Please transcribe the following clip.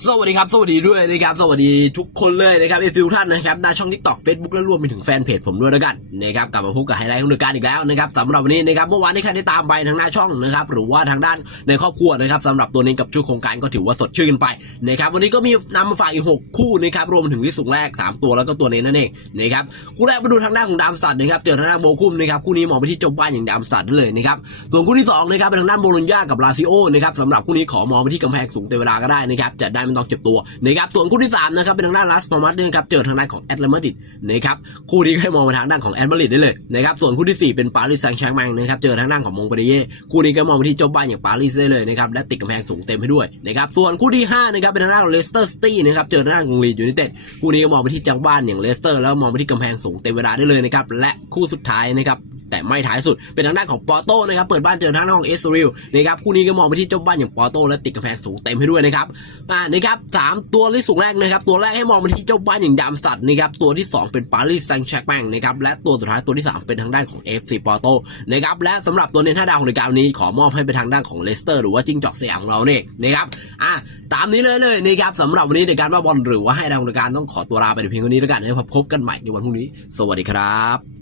สวัสดีครับ สวัสดีด้วยนะครับ สวัสดีทุกคนเลยนะครับเอฟิวท่านนะครับหน้าช่องทิกตอกเฟซบุ๊กและรวมไปถึงแฟนเพจผมด้วยแล้วกันนะครับกลับมาพบกับไฮไลท์ของรายการอีกแล้วนะครับสำหรับวันนี้นะครับเมื่อวานที่ใครได้ตามไปทางหน้าช่องนะครับหรือว่าทางด้านในครอบครัวนะครับสำหรับตัวนี้กับชุดโครงการก็ถือว่าสดชื่นกันไปนะครับวันนี้ก็มีนำมาฝากอีกหกคู่นะครับรวมถึงที่สูงแรกสามตัวแล้วก็ตัวนี้นั่นเองนะครับคู่แรกมาดูทางด้านของดามสตัดนะครับเจอทางด้านโบคุมนะครับคู่นี้มองไปที่เจบบ้านอย่างดามสตัดเลยนะครับส่วนคู่ที่สองนะครับเป็นทางด้านโบลญญากับลาซิโอนะครับสำหรับคู่นี้ขอมองไปที่กำแพงสูงเต็มเวลาก็ได้นะครับจะได้ไม่ต้องเจ็บตัวนะครับส่วนคู่ที่สามนะครับเป็นทางด้านลาสปามัสนะครับเจอทางด้านของแอตเลมาดริดนะครับคู่นี้ก็ให้มองไปทางด้านของแอตมาดริดได้เลยนะครับส่วนคู่ที่สี่เป็นปารีสแซงต์แชร์แมงนะครับเจอทางด้านของมงเปรีเย่คู่นี้ก็มองไปที่เจ้าบ้านอย่างปารีสได้เลยนะครับและติดกำแพงสูงเต็มให้ด้วยนะครับส่วนคู่ที่ห้านะครับเป็นทางด้านของเลสเตอร์ซิตี้นะครับเจอทางด้านของลีดยูไนเต็ดคู่นี้ก็มองไปที่เจ้าบ้านอย่างเลสเตอร์แล้วมองไปที่กำแพงสูงเต็มเวลาได้เลยนะครับและคู่สุดท้ายนะครับ แต่ไม่ท้ายสุดเป็นทางด้านของปอโต้นะครับเปิดบ้านเจอทางด้านของเอสริลนะครับคู่นี้ก็มองไปที่เจ้าบ้านอย่างปอโต้และติดกำแพงสูงเต็มให้ด้วยนะครับอ่านะครับสามตัวที่สูงแรกนะครับตัวแรกให้มองไปที่เจ้าบ้านอย่างดามสัตนะครับตัวที่สองเป็นปารีสแซงต์แชร์แมงนะครับและตัวสุดท้ายตัวที่สามเป็นทางด้านของ FC ปอโต้นะครับและสำหรับตัวเน้นห้าดาวของรายการนี้ขอมอบให้ไปทางด้านของเลสเตอร์หรือว่าจิ้งจอกสยามของเราเนี่ยนะครับอะตามนี้เลยเลยนะครับสำหรับวันนี้ในการว่าบอลหรือว่าให้ดาวของรายการต้องขอตัวลาไปเพียงเท่านี้แล้วกันนะครับพบกันใหม่ในวันพรุ่งนี้ สวัสดีครับ